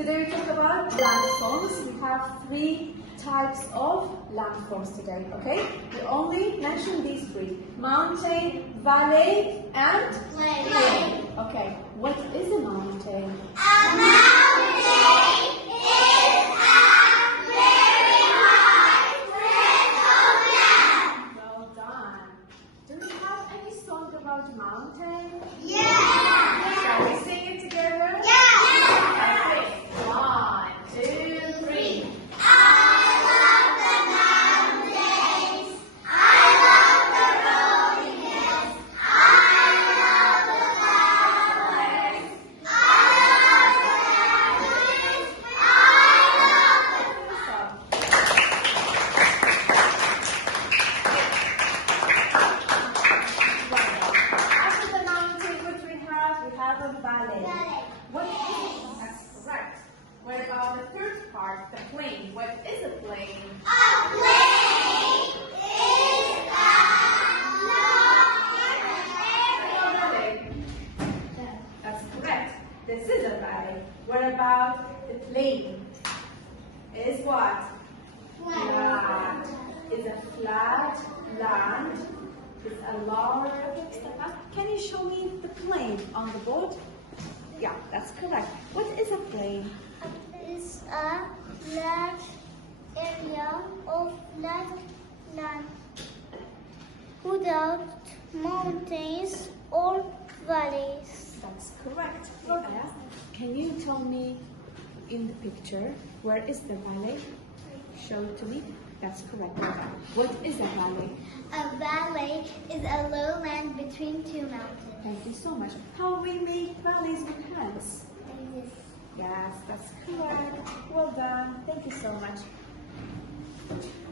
Today we talk about landforms. We have 3 types of landforms today, okay? We only mention these 3. Mountain, valley, and plain. Okay, what is a mountain? A mountain is a very high stretch of land. Well done. Do we have any song about mountain? Yeah. Shall we sing it together? Yeah. Okay. 1, 2, 3. I love the mountains. I love the rolling hills. I love the flowers. I love the valleys. After the mountain, what we have a valley. Valley. What is it? That's correct. What about the third part, the plain? What is a plain? A plain is a long Valley. That's correct. This is a valley. What about the plain? Is what? Flat. It's a flat land. It's a large. Can you show me the plain on the board? Yeah, that's correct. What is a plain? is a flat area of flat land without mountains or valleys. That's correct. Can you tell me in the picture where is the valley? Show it to me. That's correct. What is a valley? A valley is a lowland between 2 mountains. Thank you so much. How we make valleys with hands? Yes, that's correct. Well done. Thank you so much.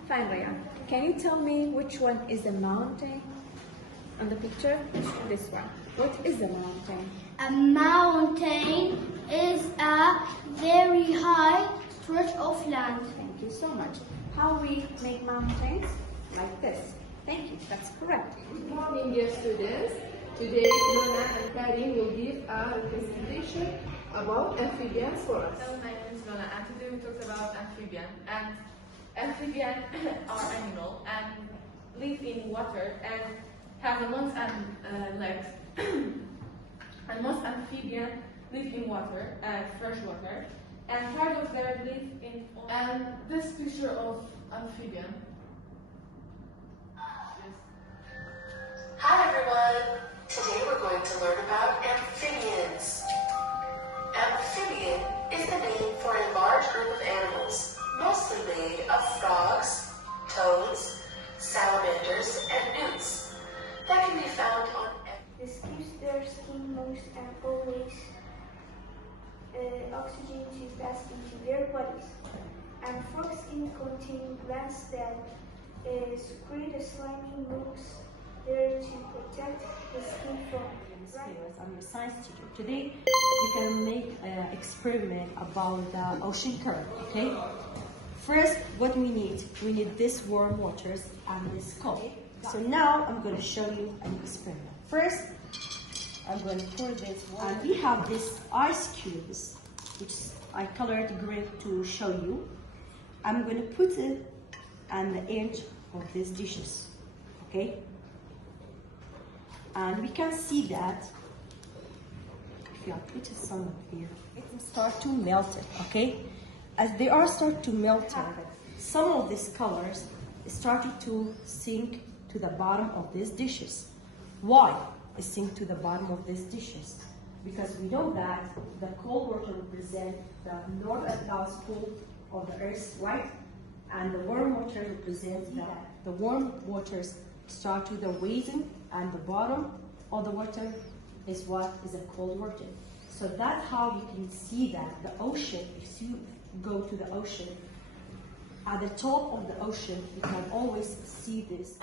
Fine, Raya. Can you tell me which one is a mountain? On the picture? This one. What is a mountain? A mountain is a very high stretch of land. Thank you so much. How we make mountains? Like this. Thank you. That's correct. Good morning, dear students. Today, Luna and Karim will give a presentation about amphibians for us. Hello, my name is Luna, and today we talk about amphibian. And amphibian are animals and live in water and have lungs and legs. And most amphibians live in water, fresh water, and part of them live in. And this picture of amphibian. Hi everyone! Today we're going to learn about amphibians. Amphibian is the name for a large group of animals, mostly made of frogs, toads, salamanders, and newts, that can be found on. This keeps their skin moist and always oxygen to pass into their bodies. And frog skin contains glands that secrete a slimy mucus there to protect the skin from. I'm your science teacher. Today we can make an experiment about the ocean current, okay? First, what we need this warm waters and this cold. So now I'm going to show you an experiment. First, I'm going to pour this water. And we have these ice cubes, which I colored green to show you. I'm going to put it on the edge of these dishes, okay? And we can see that if I put some here, it will start to melt it, okay? As they are start to melt, some of these colors started to sink to the bottom of these dishes. Why it sink to the bottom of these dishes? Because we know that the cold water represents the north and south pole of the earth, right? And the warm water represents that the warm waters start to the raising, and the bottom of the water is what is a cold water. So that's how you can see that the ocean, if you go to the ocean, at the top of the ocean, you can always see this.